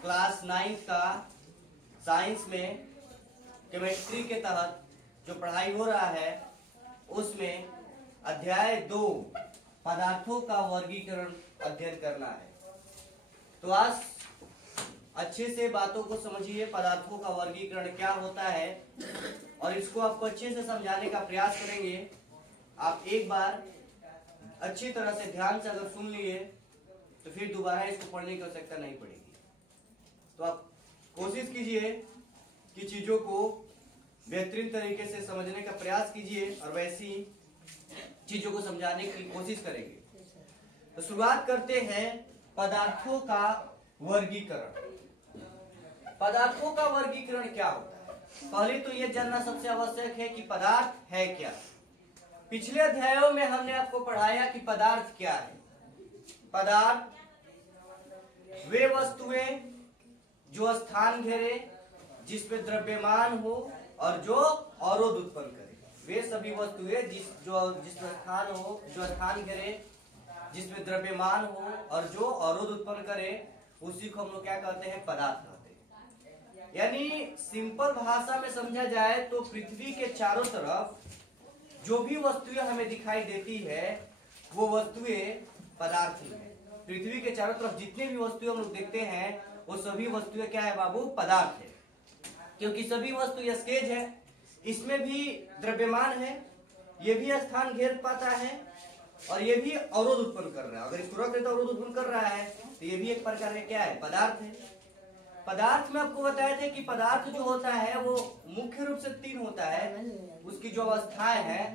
Class 9 का science में chemistry के तहत जो पढ़ाई हो रहा है उसमें अध्याय 2 पदार्थों का वर्गीकरण अध्ययन करना है। तो आज अच्छे से बातों को समझिए, पदार्थों का वर्गीकरण क्या होता है और इसको आपको अच्छे से समझाने का प्रयास करेंगे। आप एक बार अच्छी तरह से ध्यान से अगर सुन लिए तो फिर दोबारा इसको पढ़ने की आवश्यकता नहीं पड़ेगी। तो आप कोशिश कीजिए कि चीजों को बेहतरीन तरीके से समझने का प्रयास कीजिए और वैसी चीजों को समझाने की कोशिश करेंगे। तो शुरुआत करते हैं पदार्थों का वर्गीकरण। पदार्थों का वर्गीकरण क्या होता है? पहले तो यह जानना सबसे आवश्यक है कि पदार्थ है क्या। पिछले अध्यायों में हमने आपको पढ़ाया कि पदार्थ क्या है। पदार्थ वे वस्तुएं जो स्थान घेरे, जिसमें द्रव्यमान हो और जो अवरोध उत्पन्न करे। वे सभी वस्तुएं जिसमें स्थान हो, जो स्थान घेरे, जिसमें द्रव्यमान हो और जो अवरोध उत्पन्न करे, उसी को हम लोग क्या कहते हैं? पदार्थ कहते हैं। यानी सिंपल भाषा में समझा जाए तो पृथ्वी के चारों तरफ जो भी वस्तुएं हमें दिखाई देती है वो वस्तुएं पदार्थ ही है। पृथ्वी के चारों तरफ जितने भी वस्तुएं हम लोग देखते हैं वो सभी वस्तुएं क्या है बाबू? पदार्थ है। क्योंकि सभी वस्तु यह स्केज है, इसमें भी द्रव्यमान है, ये भी स्थान घेर पाता है और ये भी अवरोध उत्पन्न कर रहा है। अगर इसको रख देता अवरोध उत्पन्न कर रहा है तो ये भी एक प्रकार का क्या है? पदार्थ है। पदार्थ में आपको बताए थे कि पदार्थ जो होता है वो मुख्य रूप से 3 होता है। उसकी जो अवस्थाएं है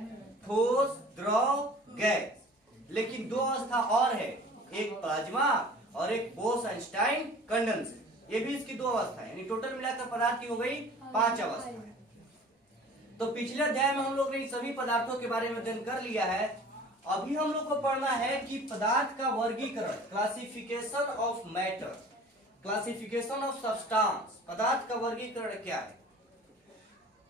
ठोस, द्रव, गैस। लेकिन 2 अवस्था और है, एक प्लाज्मा और एक बोस-आइंस्टाइन कंडेंसर। ये भी इसकी 2 अवस्थाएं, यानी टोटल मिलाकर पदार्थ की हो गई 5 अवस्थाएं। तो पिछले अध्याय में हम लोग ने सभी पदार्थों के बारे में अध्ययन कर लिया है। अभी हम लोग को पढ़ना है कि पदार्थ का वर्गीकरण, classification of matter, classification of substance. पदार्थ का वर्गीकरण क्या है?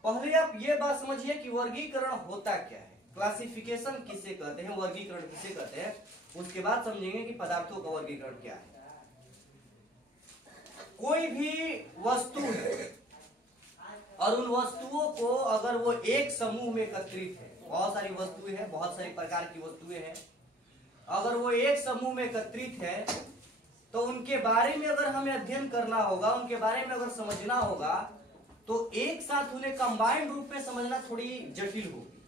पहले आप ये बात समझिए कि वर्गीकरण होता क्या है, क्लासिफिकेशन किसे कहते हैं, वर्गीकरण किसे कहते हैं। उसके बाद समझेंगे कि पदार्थों का वर्गीकरण क्या है। कोई भी वस्तु है और उन वस्तुओं को अगर वो एक समूह में एकत्रित है, बहुत सारी वस्तुएं हैं, बहुत सारी प्रकार की वस्तुएं हैं, अगर वो एक समूह में एकत्रित है तो उनके बारे में अगर हमें अध्ययन करना होगा, उनके बारे में अगर समझना होगा तो एक साथ उन्हें कंबाइंड रूप में समझना थोड़ी जटिल होगी।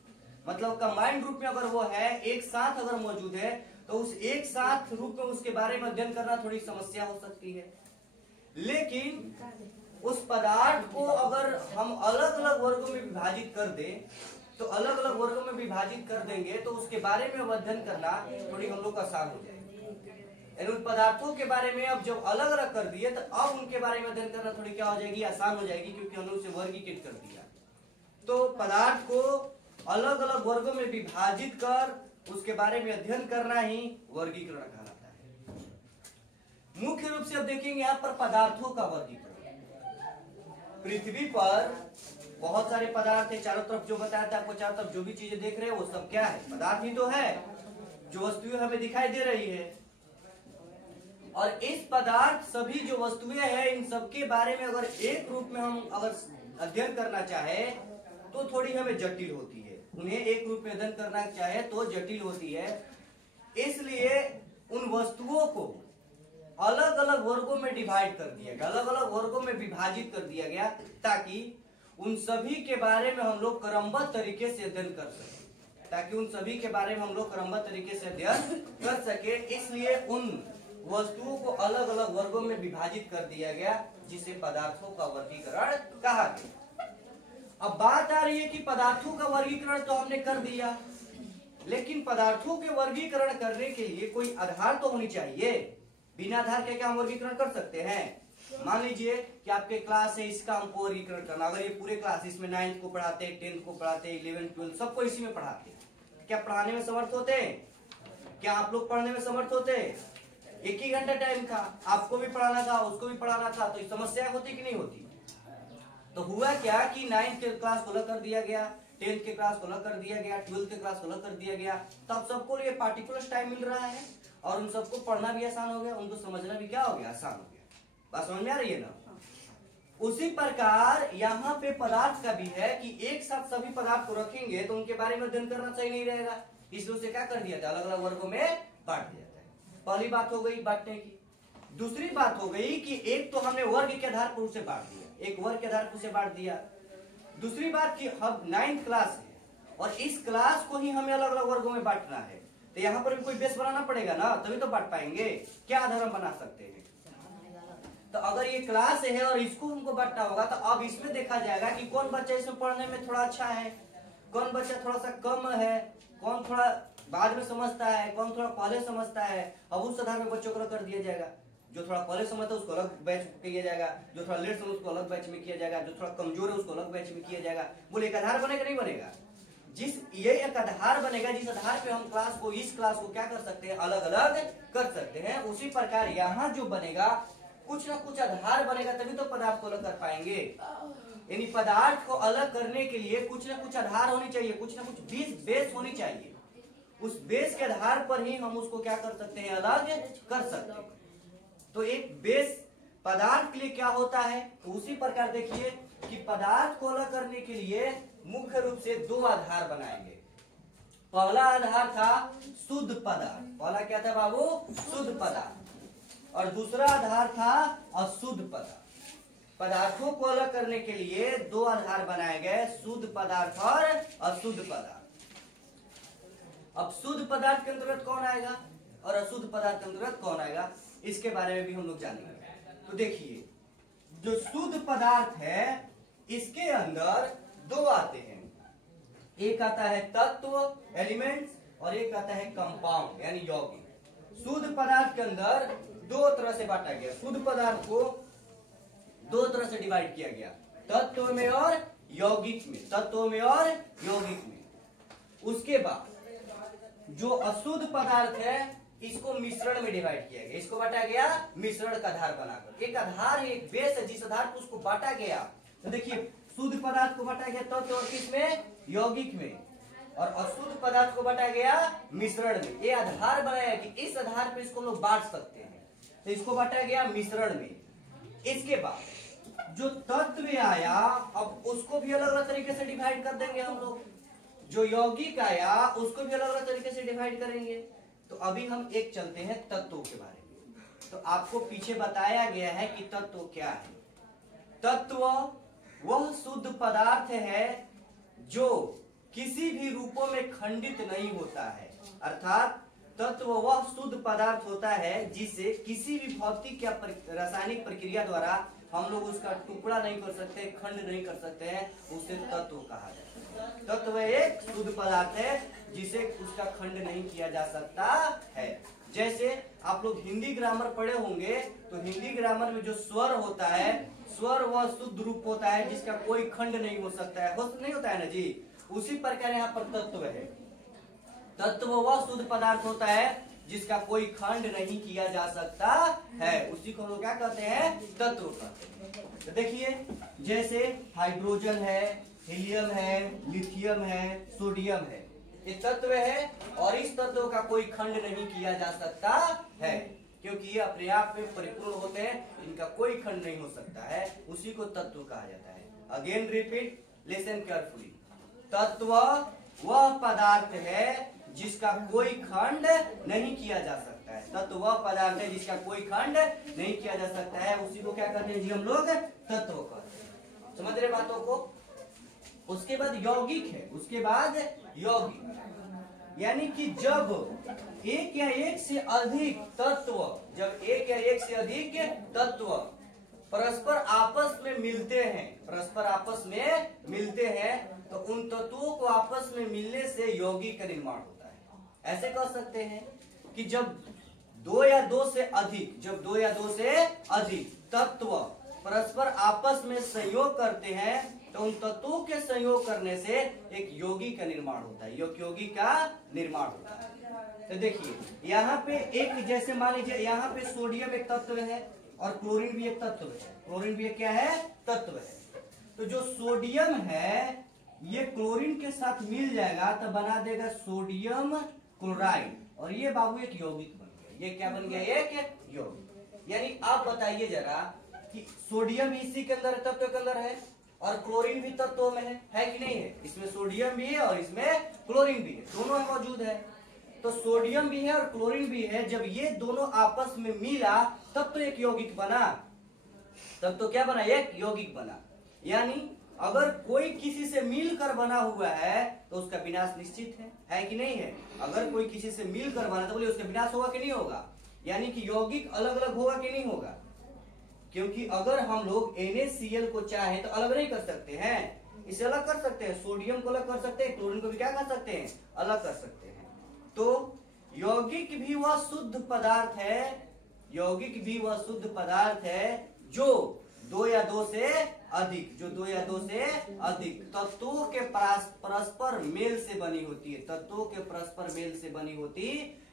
मतलब कंबाइंड रूप में अगर वो है, एक साथ अगर मौजूद है तो उस एक साथ रूप में उसके बारे में अध्ययन करना थोड़ी समस्या हो सकती है। लेकिन उस पदार्थ को अगर हम अलग अलग वर्गों में विभाजित कर दें तो अलग अलग वर्गों में विभाजित कर देंगे तो उसके बारे में अध्ययन करना थोड़ी हम लोग आसान हो जाएगी। यानी उन पदार्थों के बारे में अब जब अलग अलग कर दिए तो अब उनके बारे में अध्ययन करना थोड़ी क्या हो जाएगी? आसान हो जाएगी, क्योंकि हमने उसे वर्गीकृत कर दिया। तो पदार्थ को अलग अलग वर्गों में विभाजित कर उसके बारे में अध्ययन करना ही वर्गीकरण कहलाता है। मुख्य रूप से अब देखेंगे यहाँ पर पदार्थों का वर्गीकरण। पृथ्वी पर बहुत सारे पदार्थ है, चारों तरफ जो बताया था आपको, चारों तरफ जो भी चीजें देख रहे हैं वो सब क्या है? पदार्थ ही तो है, जो वस्तुएं हमें दिखाई दे रही है। और इस पदार्थ सभी जो वस्तुएं हैं इन सबके बारे में अगर एक रूप में हम अगर अध्ययन करना चाहे तो थोड़ी हमें जटिल होती है। उन्हें एक रूप में अध्ययन करना चाहे तो जटिल होती है। इसलिए उन वस्तुओं को अलग अलग वर्गों में डिवाइड कर दिया गया, अलग अलग वर्गों में विभाजित कर दिया गया, ताकि उन सभी के बारे में हम लोग क्रमबद्ध तरीके से अध्ययन कर सके, ताकि उन सभी के बारे में हम लोग क्रमबद्ध तरीके से अध्ययन कर सके। इसलिए उन वस्तुओं को अलग अलग वर्गों में विभाजित कर दिया गया, जिसे पदार्थों का वर्गीकरण कहा गया। अब बात आ रही है कि पदार्थों का वर्गीकरण तो हमने कर दिया, लेकिन पदार्थों के वर्गीकरण करने के लिए कोई आधार तो होनी चाहिए। बिना आधार के क्या हम वर्गीकरण कर सकते हैं? मान लीजिए कि आपके क्लास है, इसका हमको वर्गीकरण करना। अगर ये पूरे क्लास इसमें 9th को पढ़ाते हैं, 10th को पढ़ाते हैं, 11th 12th सबको इसी में पढ़ाते हैं, क्या पढ़ाने में समर्थ होते हैं? क्या आप लोग पढ़ने में समर्थ होते हैं? एक ही घंटा टाइम था, आपको भी पढ़ाना था, उसको भी पढ़ाना था, तो समस्या होती कि नहीं होती? तो हुआ क्या कि 9th के क्लास को अलग कर दिया गया, 10th के क्लास को अलग कर दिया गया, 12th के क्लास को अलग कर दिया गया। तब सबको ये पार्टिकुलर टाइम मिल रहा है और उन सबको पढ़ना भी आसान हो गया, उनको समझना भी क्या हो गया? आसान हो गया। बात समझ में आ रही है ना? उसी प्रकार यहाँ पे पदार्थ का भी है कि एक साथ सभी पदार्थ को रखेंगे तो उनके बारे में अध्ययन करना सही नहीं रहेगा, इसलिए उसे क्या कर दिया था, अलग अलग वर्गों में बांट दिया जाता है। पहली बात हो गई बांटने की। दूसरी बात हो गई कि एक तो हमने वर्ग के आधार पर उसे बांट दिया, एक वर्ग के आधार पर उसे बांट दिया। दूसरी बात कि हम 9th क्लास है और इस क्लास को ही हमें अलग अलग वर्गों में बांटना है, तो यहाँ पर भी कोई बेस बनाना पड़ेगा ना, तभी तो बांट पाएंगे। क्या आधार हम बना सकते हैं? तो अगर ये क्लास है और इसको हमको बांटना होगा तो अब इसमें देखा जाएगा कि कौन बच्चा इसमें पढ़ने में थोड़ा अच्छा है, कौन बच्चा थोड़ा सा कम है, कौन थोड़ा बाद में समझता है, कौन थोड़ा पहले समझता है। अब उस आधार में बच्चों को कर दिया जाएगा। जो थोड़ा पहले समझता है उसको अलग बैच किया जाएगा, जो थोड़ा लेट समझ उसको अलग बैच में किया जाएगा, जो थोड़ा कमजोर है उसको अलग बैच में किया जाएगा। बोले एक आधार बनेगा नहीं बनेगा? ये एक आधार बनेगा जिस आधार पे हम क्लास को, इस क्लास को क्या कर सकते हैं, अलग अलग कर सकते हैं। उसी प्रकार यहाँ जो बनेगा कुछ ना कुछ आधार बनेगा, तभी तो पदार्थ को अलग कर पाएंगे। यानी पदार्थ को अलग करने के लिए कुछ ना कुछ आधार होनी चाहिए, कुछ ना कुछ बेस होनी चाहिए। उस बेस के आधार पर ही हम उसको क्या कर सकते हैं, अलग कर सकते हैं। तो एक बेस पदार्थ के लिए क्या होता है, तो उसी प्रकार देखिए कि पदार्थ को अलग करने के लिए मुख्य रूप से दो आधार बनाएंगे। पहला आधार था शुद्ध पदार्थ, पहला क्या था बाबू, शुद्ध पदार्थ, और दूसरा आधार था अशुद्ध पदार्थ। पदार्थों को अलग करने के लिए दो आधार बनाए गए, शुद्ध पदार्थ और अशुद्ध पदार्थ। अब शुद्ध पदार्थ के अंतर्गत कौन आएगा और अशुद्ध पदार्थ के अंतर्गत कौन आएगा, इसके बारे में भी हम लोग जानेंगे। तो देखिए जो शुद्ध पदार्थ है इसके अंदर दो आते हैं, एक आता है तत्व एलिमेंट्स और एक आता है कंपाउंड यानी यौगिक। शुद्ध पदार्थ के अंदर दो तरह से बांटा गया, शुद्ध पदार्थ को दो तरह से डिवाइड किया गया, तत्व में और यौगिक में, तत्व में और यौगिक में। उसके बाद जो अशुद्ध पदार्थ है इसको मिश्रण में डिवाइड किया गया, इसको बांटा गया मिश्रण का आधार बनाकर। एक आधार है, एक बेस है जिस आधार पर उसको बांटा गया। तो देखिए शुद्ध पदार्थ को बांटा गया तत्व और किसमें, यौगिक में, और अशुद्ध पदार्थ को बांटा गया मिश्रण में। ये आधार बनाया कि इस आधार पर इसको लोग बांट सकते हैं, तो इसको बांटा गया मिश्रण में। इसके बाद जो तत्व आया अब उसको भी अलग अलग तरीके से डिवाइड कर देंगे हम लोग। जो यौगिक आया उसको भी अलग अलग तरीके से डिवाइड करेंगे। तो अभी हम एक चलते हैं तत्वों के बारे में। तो आपको पीछे बताया गया है कि तत्व क्या है। तत्व वह शुद्ध पदार्थ है जो किसी भी रूपों में खंडित नहीं होता है, अर्थात तत्व वह शुद्ध पदार्थ होता है जिसे किसी भी भौतिक या रासायनिक प्रक्रिया द्वारा हम लोग उसका टुकड़ा नहीं कर सकते, खंड नहीं कर सकते हैं, उसे तत्व कहा जाता है। तत्व एक शुद्ध पदार्थ है जिसे उसका खंड नहीं किया जा सकता है। जैसे आप लोग हिंदी ग्रामर पढ़े होंगे तो हिंदी ग्रामर में जो स्वर होता है, स्वर वह शुद्ध रूप होता है जिसका कोई खंड नहीं हो सकता है, नहीं होता है ना जी। उसी प्रकार यहाँ पर तत्व है, तत्व वह शुद्ध पदार्थ होता है जिसका कोई खंड नहीं किया जा सकता है, उसी को लोग क्या कहते हैं, तत्व कहते हैं। तो देखिए जैसे हाइड्रोजन है, हीलियम है, लिथियम है, सोडियम है, ये तत्व है और इस तत्व का कोई खंड नहीं किया जा सकता है क्योंकि ये अपने आप में परिपूर्ण होते हैं, इनका कोई खंड नहीं हो सकता है, उसी को तत्व कहा जाता है। Again repeat, listen carefully. तत्व वह पदार्थ है जिसका कोई खंड नहीं किया जा सकता है, तत्व वह पदार्थ है जिसका कोई खंड नहीं किया जा सकता है, उसी को क्या कहते हैं जी हम लोग, तत्व कहते हैं। समझ रहे बातों को। उसके बाद यौगिक है, उसके बाद यौगिक यानी कि जब एक या एक से अधिक तत्व, जब एक या एक से अधिक तत्व परस्पर आपस में मिलते हैं, परस्पर आपस में मिलते हैं तो उन तत्वों को आपस में मिलने से यौगिक का निर्माण होता है। ऐसे कह सकते हैं कि जब दो या दो से अधिक, जब दो या दो से अधिक तत्व परस्पर आपस में संयोग करते हैं तो उन तत्वों के संयोग करने से एक यौगिक का निर्माण होता है, यौगिक का निर्माण होता है। तो देखिए यहाँ पे एक, जैसे मान लीजिए यहाँ पे सोडियम एक तत्व है और क्लोरीन भी एक तत्व है, क्लोरीन भी एक क्या है, तत्व है। तो जो सोडियम है ये क्लोरीन के साथ मिल जाएगा तो बना देगा सोडियम क्लोराइड और ये बाबू एक यौगिक बन गया। ये क्या बन गया, एक यौगिक। यानी आप बताइए जरा कि सोडियम भी इसी के अंदर है, तत्व के अंदर है, और क्लोरीन भी तत्व में है कि नहीं है? इसमें सोडियम भी है और इसमें क्लोरीन भी है, दोनों मौजूद है। तो सोडियम भी है और क्लोरीन भी है, जब ये दोनों आपस में मिला तब तो एक यौगिक बना, तब तो क्या बना? एक यौगिक बना। यानी अगर कोई किसी से मिलकर बना हुआ है तो उसका विनाश निश्चित है कि नहीं है? अगर कोई किसी से मिलकर बना तो बोले उसका विनाश होगा कि नहीं होगा? यानी कि यौगिक अलग अलग होगा कि नहीं होगा? क्योंकि अगर हम लोग NaCl को चाहें तो अलग नहीं कर सकते हैं, इसे अलग कर सकते हैं, सोडियम को अलग कर सकते हैं, क्लोरीन को भी क्या कर सकते हैं? अलग कर सकते हैं। तो यौगिक भी वह शुद्ध पदार्थ है, यौगिक भी वह शुद्ध पदार्थ है जो दो या दो से अधिक, जो दो या दो से अधिक तत्वों के परस्पर मेल से बनी होती है, तत्वों के परस्पर मेल से बनी होती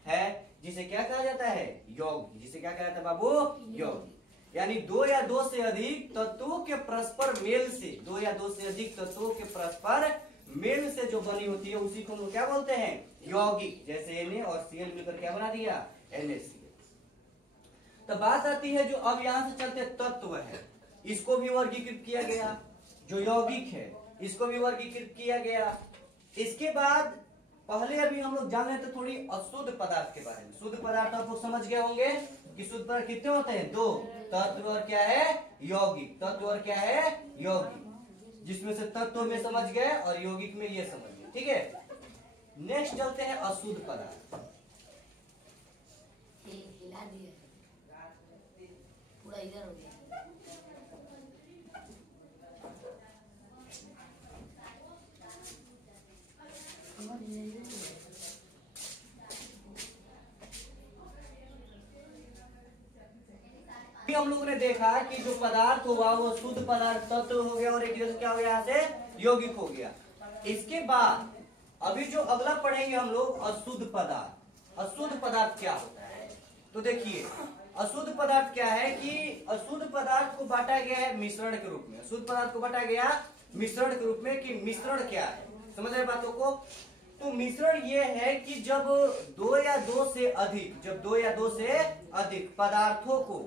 है, जिसे क्या कहा जाता है? यौगिक। जिसे क्या कहा जाता है बाबू? यौगिक। यानी दो या दो से अधिक तत्वों के परस्पर मेल से, दो या दो से अधिक तत्वों के परस्पर मेल से जो बनी होती है उसी को हम लोग क्या बोलते हैं? यौगिक। जैसे Na और Cl मिलकर क्या बना दिया? NaCl। तो बात आती है जो अब यहां से चलते तत्व है, इसको भी वर्गीकृत किया गया, जो यौगिक है इसको भी वर्गीकृत किया गया। इसके बाद पहले अभी हम लोग जान रहे थे थोड़ी अशुद्ध पदार्थ के बारे में। शुद्ध पदार्थ आप लोग समझ गए होंगे कि शुद्ध पदार्थ कितने होते हैं? दो, तत्व और क्या है? यौगिक। तत्व और क्या है? यौगिक। जिसमें से तत्व में समझ गए और यौगिक में ये समझ गए, ठीक है। नेक्स्ट चलते हैं अशुद्ध पदार्थ। पूरा इधर हो गया। हम लोगों ने देखा कि जो पदार्थ हुआ वो शुद्ध पदार्थ तत्व हो गया और एक जैसे क्या हो गया? यहाँ से यौगिक हो गया। इसके बाद अभी जो अगला पढ़ेंगे हम लोग अशुद्ध पदार्थ। अशुद्ध पदार्थ क्या होता है? तो देखिए अशुद्ध पदार्थ क्या है कि अशुद्ध पदार्थ को बांटा गया है मिश्रण के रूप में। अशुद्ध पदार्थ को बांटा गया मिश्रण के रूप में कि मिश्रण क्या है, समझ रहे बातों को? तो मिश्रण ये है कि जब दो या दो से अधिक, जब दो या दो से अधिक पदार्थों को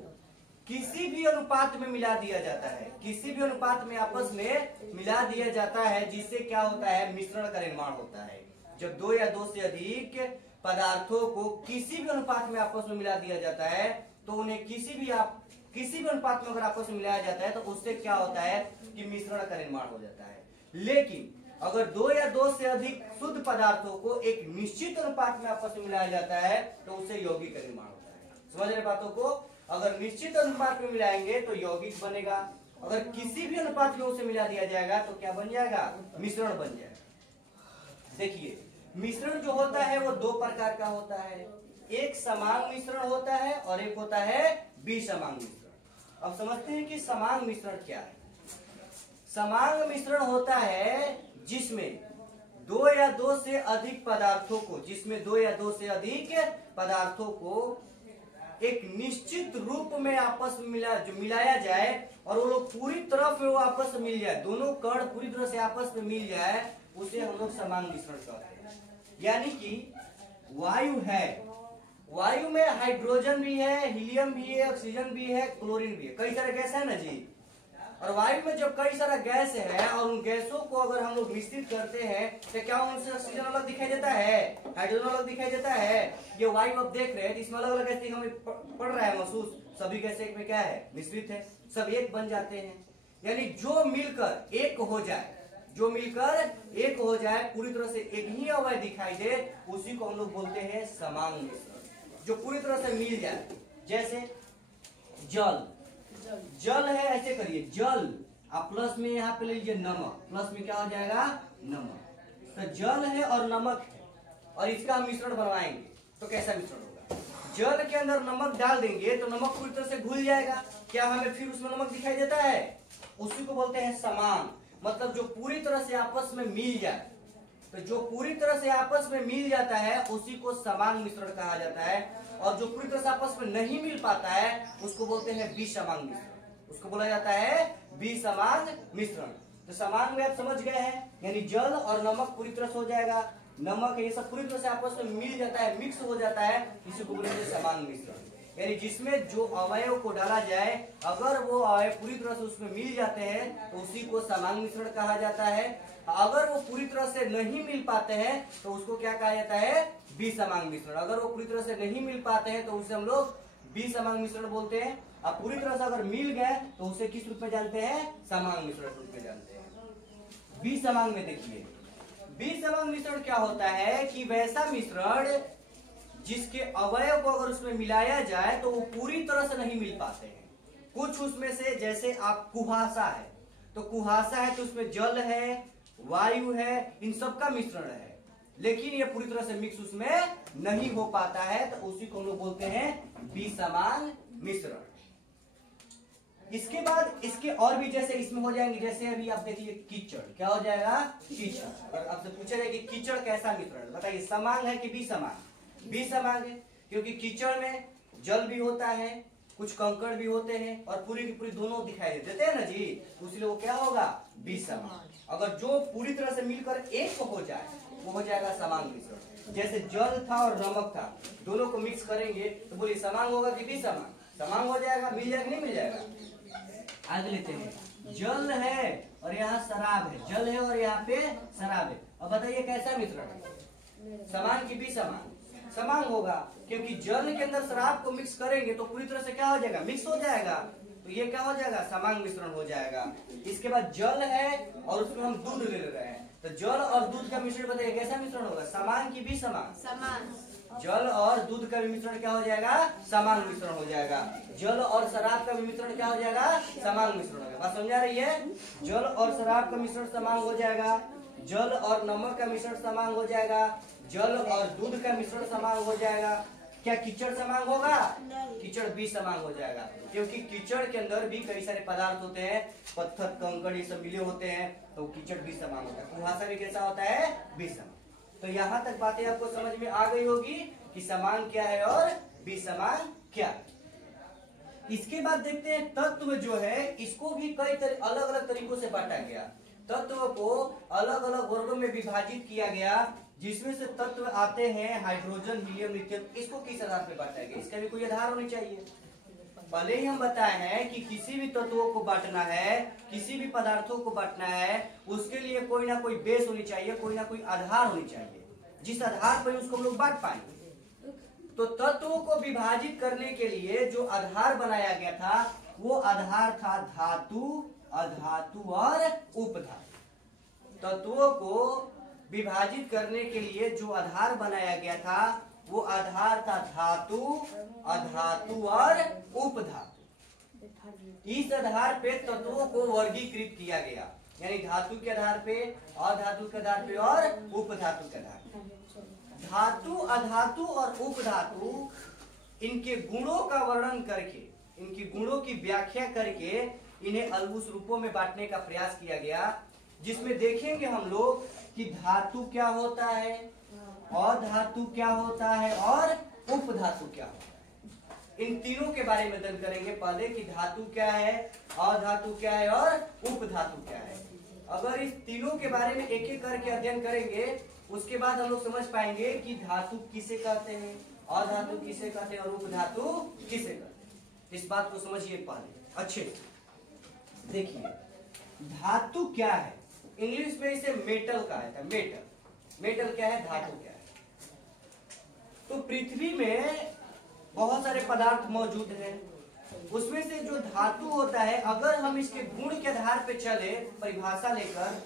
किसी भी अनुपात में मिला दिया जाता है, किसी भी अनुपात में आपस में मिला दिया जाता है, जिससे क्या होता है? मिश्रण का निर्माण होता है। जब दो या दो से अधिक पदार्थों को किसी भी अनुपात में आपस में मिला दिया जाता है तो उन्हें किसी भी अनुपात में अगर आपस में मिलाया जाता है तो उससे क्या होता है कि मिश्रण का निर्माण हो जाता है। लेकिन अगर दो या दो से अधिक शुद्ध पदार्थों को एक निश्चित अनुपात में आपस में मिलाया जाता है तो उससे यौगिक का निर्माण होता है। समझ रहे बातों को? अगर निश्चित अनुपात में मिलाएंगे तो यौगिक बनेगा, अगर किसी भी अनुपात में उसे मिला दिया जाएगा तो क्या बन जाएगा? मिश्रण बन जाएगा। देखिए मिश्रण जो होता है वो दो प्रकार का होता है, एक समांग मिश्रण होता है और एक होता है विसमांग मिश्रण। अब समझते हैं कि समांग मिश्रण क्या है। समांग मिश्रण होता है जिसमें दो या दो से अधिक पदार्थों को, जिसमें दो या दो से अधिक पदार्थों को एक निश्चित रूप में आपस में मिलाया जाए और वो लोग पूरी तरह से वो आपस में मिल जाए, दोनों कण पूरी तरह से आपस में मिल जाए, उसे हम लोग समांग मिश्रण कहते हैं। यानी कि वायु है, वायु में हाइड्रोजन भी है, हीलियम भी है, ऑक्सीजन भी है, क्लोरीन भी है, कई सारे गैस है ना जी। और वायु में जब कई सारा गैस है और उन गैसों को अगर हम लोग मिश्रित करते हैं तो क्या उनसे ऑक्सीजन अलग दिखाई देता है, हाइड्रोजन अलग दिखाई देता है? ये वायु आप देख रहे हैं इसमें अलग अलग गैस हमें पड़ रहा है महसूस, सभी गैस एक में क्या है? मिश्रित है, सब एक बन जाते हैं। यानी जो मिलकर एक हो जाए, जो मिलकर एक हो जाए, पूरी तरह से एक ही अवयव दिखाई दे, उसी को हम लोग बोलते हैं समांग मिश्रण। जो पूरी तरह से मिल जाए, जैसे जल, जल है, ऐसे करिए जल, आप प्लस में यहाँ पे ले लीजिए नमक, प्लस में क्या हो जाएगा? नमक। तो जल है और नमक है और इसका हम मिश्रण बनवाएंगे तो कैसा मिश्रण होगा? जल के अंदर नमक डाल देंगे तो नमक पूरी तरह से घुल जाएगा, क्या हमें फिर उसमें नमक दिखाई देता है? उसी को बोलते हैं समांग, मतलब जो पूरी तरह से आपस में मिल जाए। तो जो पूरी तरह से आपस में मिल जाता है उसी को समांग मिश्रण कहा जाता है, और जो पूरी तरह से आपस में नहीं मिल पाता है उसको बोलते हैं विसमांग मिश्रण, उसको बोला जाता है विसमांग मिश्रण। तो समांग में आप समझ गए हैं, यानी जल और नमक पूरी तरह से हो जाएगा, नमक ये सब पूरी तरह से आपस में मिल जाता है, मिक्स हो जाता है, इसी को बोलते हैं समांग मिश्रण। यानी जिसमें जो अवयव को डाला जाए अगर वो अवयव पूरी तरह से उसमें मिल जाते हैं तो उसी को समांग मिश्रण कहा जाता है। अगर वो पूरी तरह से नहीं मिल पाते हैं तो उसको क्या कहा जाता है, विसमांग मिश्रण। अगर वो पूरी तरह से नहीं मिल पाते हैं तो उसे हम लोग विसमांग मिश्रण बोलते हैं। अब पूरी तरह से अगर मिल गए तो उसे किस रूप में जानते हैं, समांग मिश्रण रूप में जानते हैं। विसमांग में देखिए, विसमांग मिश्रण क्या होता है कि वैसा मिश्रण जिसके अवयव को अगर उसमें मिलाया जाए तो वो पूरी तरह से नहीं मिल पाते हैं। कुछ उसमें से, जैसे आप कुहासा है तो कुहासा है तो उसमें जल है, वायु है, इन सब का मिश्रण है, लेकिन ये पूरी तरह से मिक्स उसमें नहीं हो पाता है, तो उसी को हम लोग बोलते हैं विसमांग मिश्रण। इसके बाद इसके और भी जैसे इसमें हो जाएंगे, जैसे अभी आप देखिए कीचड़, क्या हो जाएगा, कीचड़। और आपसे पूछा जाए कि कीचड़ कैसा मिश्रण, बताइए समांग है कि विसमांग? विसमांग है, क्योंकि कीचड़ में जल भी होता है, कुछ कंकड़ भी होते हैं और पूरी की पूरी दोनों दिखाई देते हैं ना जी, इसलिए वो क्या होगा, विसमांग। अगर जो पूरी तरह से मिलकर एक हो जाए वो हो जाएगा समांग मिश्रण। जैसे जल था और नमक था, दोनों को मिक्स करेंगे तो बोलिए समांग होगा कि विसमांग? समांग हो जाएगा। मिल जाएगा नहीं मिल जाएगा? आगे लेते हैं, जल है और यहाँ शराब है, जल है और यहाँ पे शराब है। अब बताइए कैसा मिश्रण है, समान की विसमान? समान होगा, क्योंकि जल के अंदर शराब को मिक्स करेंगे तो पूरी तरह से क्या हो जाएगा, मिक्स हो जाएगा, तो ये क्या हो जाएगा, समान मिश्रण हो जाएगा। इसके बाद जल है और उसमें हम दूध ले रहे हैं, तो जल और दूध का मिश्रण बताइए कैसा मिश्रण होगा, समान की विसमान? समान। जल और दूध का भी मिश्रण क्या हो जाएगा, समान मिश्रण हो जाएगा। जल और शराब का भी मिश्रण क्या हो जाएगा, समान मिश्रण हो जाएगा। बात समझा रही है? जल और शराब का मिश्रण समान हो जाएगा, जल और नमक का मिश्रण समान हो जाएगा, जल और दूध का मिश्रण समान हो जाएगा। क्या कीचड़ समान होगा? कीचड़ भी समान हो जाएगा, क्योंकि कीचड़ के अंदर भी कई सारे पदार्थ होते हैं, पत्थर कंकड़ ये सब मिले होते हैं, तो कीचड़ भी समान होता है। कुहासा भी कैसा होता है, भी समान। तो यहाँ तक बातें आपको समझ में आ गई होगी कि समान क्या है और विसमान क्या है। इसके बाद देखते हैं तत्व जो है, इसको भी कई अलग अलग तरीकों से बांटा गया। तत्व को अलग अलग वर्गों में विभाजित किया गया, जिसमें से तत्व आते हैं हाइड्रोजन, हीलियम, लिथियम। इसको किस आधार पे बांटा गया, इसका भी कोई आधार होनी चाहिए। पहले ही हम बताए हैं कि किसी भी तत्वों को बांटना है, किसी भी पदार्थों को बांटना है, उसके लिए कोई ना कोई बेस होनी चाहिए, कोई ना कोई आधार होनी चाहिए, जिस आधार पर उसको हम लोग बांट पाएंगे। तो तत्वों को विभाजित करने के लिए जो आधार बनाया गया था वो आधार था धातु, अधातु और उपधातु। तत्वों को विभाजित करने के लिए जो आधार बनाया गया था वो आधार था धातु, अधातु और उपधातु। इस आधार पे तत्वों को वर्गीकृत किया गया, यानी धातु के आधार पे, अधातु के आधार पे और उपधातु के आधार पे। धातु, अधातु और उपधातु, इनके गुणों का वर्णन करके, इनकी गुणों की व्याख्या करके इन्हें उस रूपों में बांटने का प्रयास किया गया, जिसमें देखेंगे हम लोग कि धातु क्या होता है, अधातु क्या होता है और उपधातु क्या होता है। इन तीनों के बारे में अध्ययन करेंगे पहले कि धातु क्या है, अधातु क्या है और उपधातु क्या है। अगर इस तीनों के बारे में एक एक करके अध्ययन करेंगे उसके बाद हम लोग समझ पाएंगे कि धातु किसे कहते हैं, अधातु किसे कहते हैं और उपधातु किसे कहते हैं। इस बात को समझिए पहले अच्छे से। देखिए धातु क्या है, इंग्लिश में इसे मेटल कहा जाता है। मेटल, मेटल क्या है, धातु क्या है। तो पृथ्वी में बहुत सारे पदार्थ मौजूद हैं, उसमें से जो धातु होता है, अगर हम इसके गुण के आधार पे चले परिभाषा लेकर,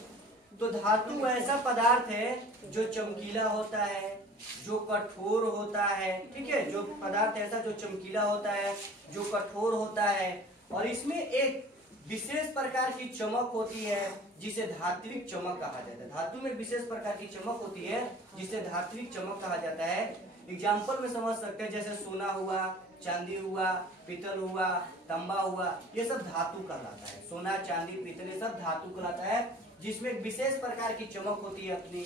तो धातु ऐसा पदार्थ है जो चमकीला होता है, जो कठोर होता है, ठीक है, जो पदार्थ ऐसा जो चमकीला होता है, जो कठोर होता है, और इसमें एक विशेष प्रकार की चमक होती है जिसे धात्विक चमक कहा जाता है। धातु में विशेष प्रकार की चमक होती है जिसे धात्विक चमक कहा जाता है। एग्जाम्पल में समझ सकते हैं, जैसे सोना हुआ, चांदी हुआ, पीतल हुआ, तांबा हुआ, ये सब धातु कहलाता है। सोना, चांदी, पीतल ये सब धातु कहलाता है, जिसमें एक विशेष प्रकार की चमक होती है अपनी।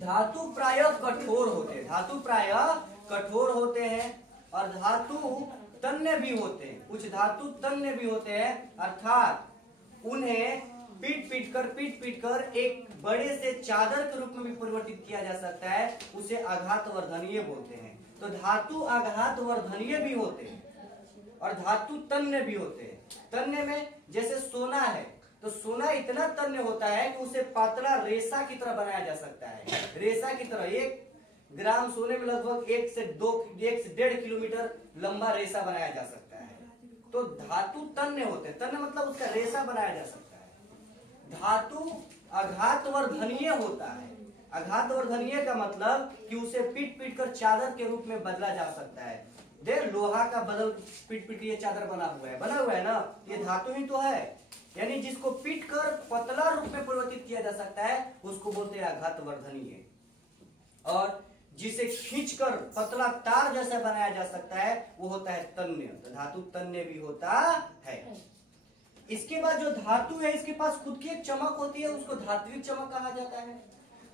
धातु प्रायः कठोर होते हैं, धातु प्रायः कठोर होते हैं और धातु तन्य भी होते हैं। कुछ धातु तन्य भी होते हैं, अर्थात उन्हें पीट पीट कर एक बड़े से चादर के रूप में भी परिवर्तित किया जा सकता है, उसे आघातवर्धनीय बोलते हैं। तो धातु आघात वर्धनीय भी होते हैं और धातु तन्य भी होते हैं। तन्य में जैसे सोना है, तो सोना इतना तन्य होता है कि उसे पतला रेशा की तरह बनाया जा सकता है। रेशा की तरह 1 ग्राम सोने में लगभग 1 से 1.5 किलोमीटर लंबा रेशा बनाया जा सकता है। तो धातु तन्य होते हैं, तन्य मतलब उसका रेशा बनाया जा सकता है। धातु आघातवर्धनीय होता है। आघातवर्धनीय का मतलब कि उसे पीट पीट कर चादर के रूप में बदला जा सकता है। देख लोहा का बदल पीट पीट ये चादर बना हुआ है ना, ये धातु ही तो है। यानी जिसको पीट कर पतला रूप में परिवर्तित किया जा सकता है उसको बोलते हैं आघातवर्धनीय। और जिसे खींचकर पतला तार जैसा बनाया जा सकता है वो होता है तन्य। तो धातु तन्य भी होता है। इसके बाद जो धातु है इसके पास खुद की एक चमक होती है, उसको धात्विक चमक कहा जाता है।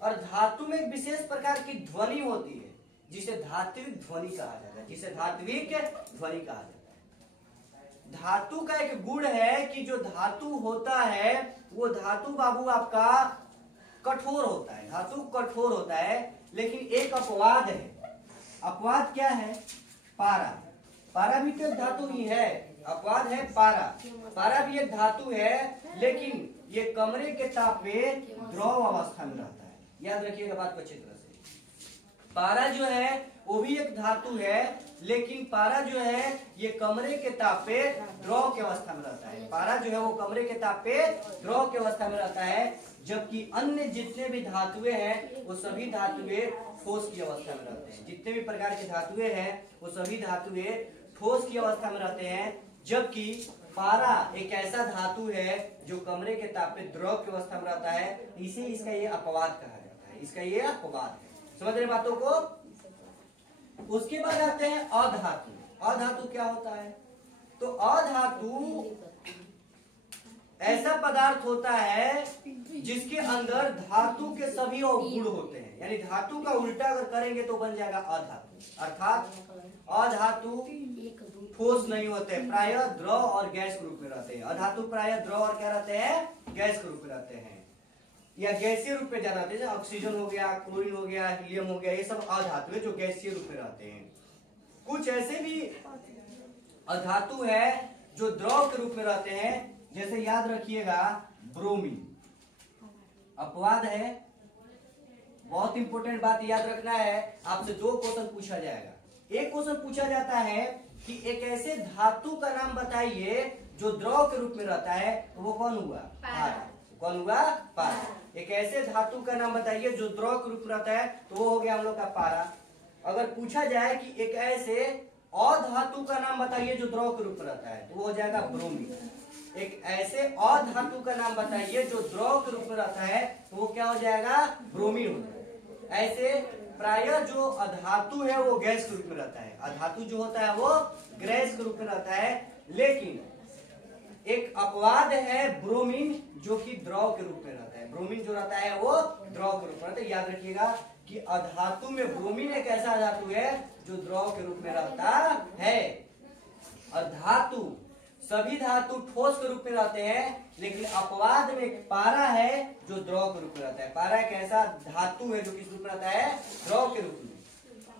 और धातु में एक विशेष प्रकार की ध्वनि होती है जिसे धात्विक ध्वनि कहा जाता है, जिसे धात्विक ध्वनि कहा जाता है। धातु का एक गुण है कि जो धातु होता है वो धातु बाबू आपका कठोर होता है। धातु कठोर होता है, लेकिन एक अपवाद है। अपवाद क्या है? पारा। पारा भी तो एक धातु ही है। अपवाद है पारा। पारा भी एक धातु है, लेकिन ये कमरे के ताप पे द्रव अवस्था में रहता है। याद रखिएगा बात को अच्छी तरह से। पारा जो है वो भी एक धातु है, लेकिन पारा जो है ये कमरे के ताप पे द्रव की अवस्था में रहता है। पारा जो है वो कमरे के ताप पे द्रव की अवस्था में रहता है, जबकि अन्य जितने भी धातुएं हैं वो सभी धातुएं ठोस की अवस्था में रहते हैं। जितने भी प्रकार की धातुएं हैं वो सभी धातुएं ठोस की अवस्था में रहते हैं, जबकि पारा एक ऐसा धातु है जो कमरे के ताप पे द्रव की अवस्था में रहता है। इसे इसका ये अपवाद कहा जाता है। इसका ये अपवाद है। समझ रहे बातों को? उसके बाद आते हैं अधातु। अधातु क्या होता है? तो अधातु ऐसा पदार्थ होता है जिसके अंदर धातु के सभी गुण होते हैं। यानी धातु का उल्टा अगर करेंगे तो बन जाएगा अधातु। अर्थात अधातु ठोस नहीं होते, प्रायः द्रव और गैस के रूप में रहते हैं। अधातु प्रायः द्रव और क्या रहते हैं? गैस के रूप में रहते हैं, या गैसीय रूप में ज्यादा रहते हैं। ऑक्सीजन हो गया, क्लोरीन हो गया, हीलियम हो गया, ये सब अधातु है जो गैसीय रूप में रहते हैं। कुछ ऐसे भी अधातु है जो द्रव के रूप में रहते हैं, जैसे याद रखिएगा ब्रोमीन। अपवाद है, बहुत इंपॉर्टेंट बात याद रखना है। आपसे 2 क्वेश्चन पूछा जाएगा। एक क्वेश्चन पूछा जाता है कि एक ऐसे धातु का नाम बताइए जो द्रव के रूप में रहता है, तो वो कौन हुआ? पारा। कौन हुआ? पारा। एक ऐसे धातु का नाम बताइए जो द्रव के रूप में रहता है, तो वो हो गया हम लोग का पारा। अगर पूछा जाए कि एक ऐसे अधातु का नाम बताइए जो द्रव के रूप में रहता है, तो वो हो जाएगा ब्रोमीन। एक ऐसे अधातु का नाम बताइए जो द्रव के रूप में रहता है, तो वो क्या हो जाएगा? ब्रोमीन हो जाएगा। ऐसे प्रायः जो अधातु है वो गैस के रूप में रहता है। अधातु जो होता है वो गैस के रूप में रहता है, लेकिन एक अपवाद है ब्रोमीन जो कि द्रव के रूप में रहता है। ब्रोमीन जो रहता है वो द्रव के रूप में रहता है। याद रखिएगा कि अधातु में ब्रोमीन एक ऐसा धातु है जो द्रव के रूप में रहता है। और धातु, सभी धातु ठोस के रूप में रहते हैं, लेकिन अपवाद में एक पारा है जो द्रव के रूप में रहता है। पारा एक ऐसा धातु है जो किस रूप में रहता है? द्रव के रूप में।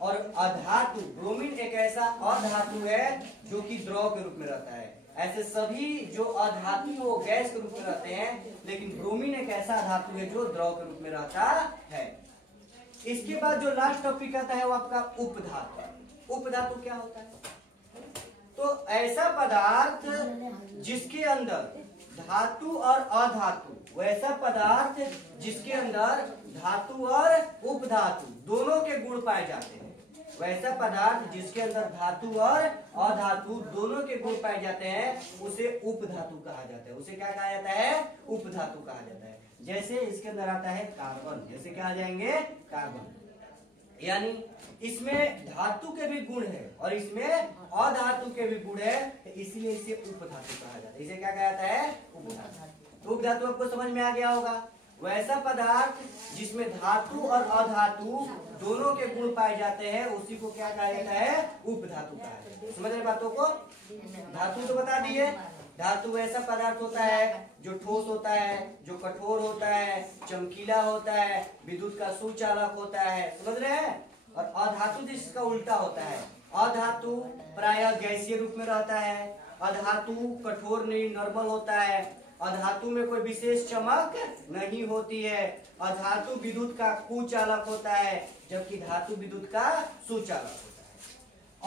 और अधातु ब्रोमीन एक ऐसा अधातु है जो कि द्रव के रूप में रहता है। ऐसे सभी जो अधातु वो गैस के रूप में रहते हैं, लेकिन ब्रोमीन एक ऐसा धातु है जो द्रव के रूप में रहता है। इसके बाद जो लास्ट टॉपिक आता है वो आपका उपधातु। उपधातु क्या होता है? तो ऐसा पदार्थ जिसके अंदर धातु और अधातु, वैसा पदार्थ जिसके अंदर धातु और उपधातु दोनों के गुण पाए जाते हैं। वैसा पदार्थ जिसके अंदर धातु और अधातु दोनों के गुण पाए जाते हैं उसे उपधातु कहा जाता है। उसे क्या कहा जाता है? उपधातु कहा जाता है। जैसे इसके अंदर आता है कार्बन, जैसे क्या आ जाएंगे? कार्बन। यानी इसमें धातु के भी गुण है और इसमें अधातु के भी गुण है, इसलिए इसे उपधातु कहा जाता है। इसे क्या कहा जाता है? उपधातु। उपधातु आपको समझ में आ गया होगा। वैसा पदार्थ जिसमें धातु और अधातु दोनों के गुण पाए जाते हैं उसी को क्या कहा जाता है? उपधातु कहा जाता है। समझ रहे बातों को? धातु तो बता दिए। धातु ऐसा पदार्थ होता है जो ठोस होता है, जो कठोर होता है, चमकीला होता है, विद्युत का सुचालक होता है। समझ रहे हैं? और अधातु जिसका उल्टा होता है, अधातु प्रायः गैसीय रूप में रहता है, अधातु कठोर नहीं नॉर्मल होता है, अधातु में कोई विशेष चमक नहीं होती है, अधातु विद्युत का कुचालक होता है जबकि धातु विद्युत का सुचालक होता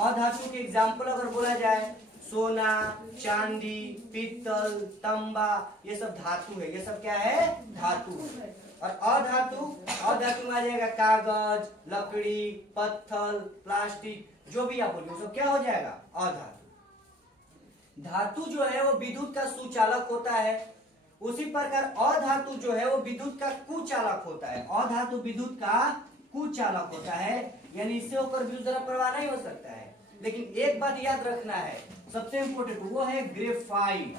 है। अधातु के एग्जाम्पल अगर बोला जाए, सोना, चांदी, पीतल, तांबा, ये सब धातु है। ये सब क्या है? धातु। और अधातु में आ जाएगा कागज, लकड़ी, पत्थर, प्लास्टिक, जो भी आप बोलिए सब क्या हो जाएगा? अधातु। धातु जो है वो विद्युत का सुचालक होता है, उसी प्रकार अधातु जो है वो विद्युत का कुचालक होता है। अधातु विद्युत का कुचालक होता है, यानी इससे होकर विद्युत धारा प्रवाह नहीं हो सकता है। लेकिन एक बात याद रखना है, सबसे इंपोर्टेंट, वो है ग्रेफाइट।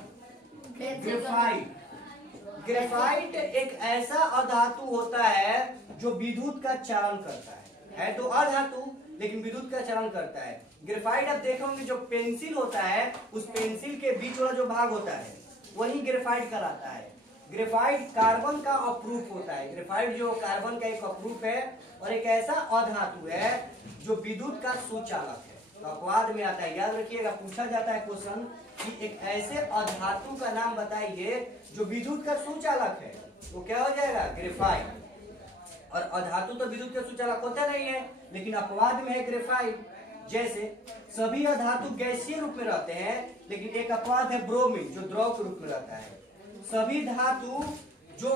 ग्रेफाइट एक ऐसा अधातु होता है जो विद्युत का चालन करता है तो अधातु लेकिन विद्युत का चालन करता है। ग्रेफाइट आप देखोगे जो पेंसिल होता है, उस पेंसिल के बीच वाला जो भाग होता है वही ग्रेफाइट कहलाता है। ग्रेफाइट कार्बन का अप्रूफ होता है। ग्रेफाइट जो कार्बन का एक अप्रूफ है और एक ऐसा अधातु है जो विद्युत का सुचालक है। तो अपवाद में आता है, याद रखिएगा, पूछा जाता है क्वेश्चन कि एक ऐसे अधातु का नाम बताइए जो विद्युत का सुचालक है, वो क्या हो जाएगा? ग्रेफाइट। और अधातु तो विद्युत का सुचालक होता नहीं है, लेकिन अपवाद में है ग्रेफाइट। जैसे सभी अधातु गैसीय रूप में रहते हैं, लेकिन एक अपवाद है ब्रोमीन जो द्रव के रूप में रहता है। सभी धातु जो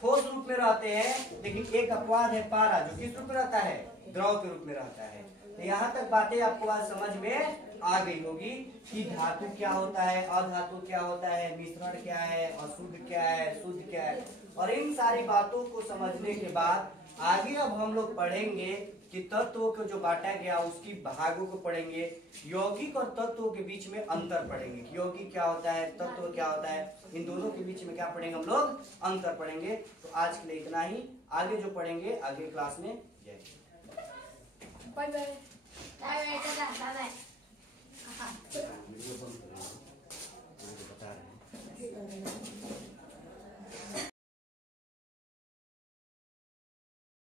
ठोस रूप में रहते हैं, लेकिन एक अपवाद है पारा जो किस रूप में रहता है? द्रव के रूप में रहता है। तो यहाँ तक बातें आपको आज समझ में आ गई होगी कि धातु क्या होता है, अधातु क्या होता है, मिश्रण क्या है, अशुद्ध क्या है, शुद्ध क्या है। और इन सारी बातों को समझने के बाद आगे अब हम लोग पढ़ेंगे कि तत्वों को जो बांटा गया उसकी भागों को पढ़ेंगे, यौगिक और तत्वों के बीच में अंतर पढ़ेंगे कि यौगिक क्या होता है, तत्व क्या होता है, इन दोनों के बीच में क्या पढ़ेंगे हम लोग? अंतर पढ़ेंगे। तो आज के लिए इतना ही, आगे जो पढ़ेंगे आगे क्लास में। जय बाय बाय।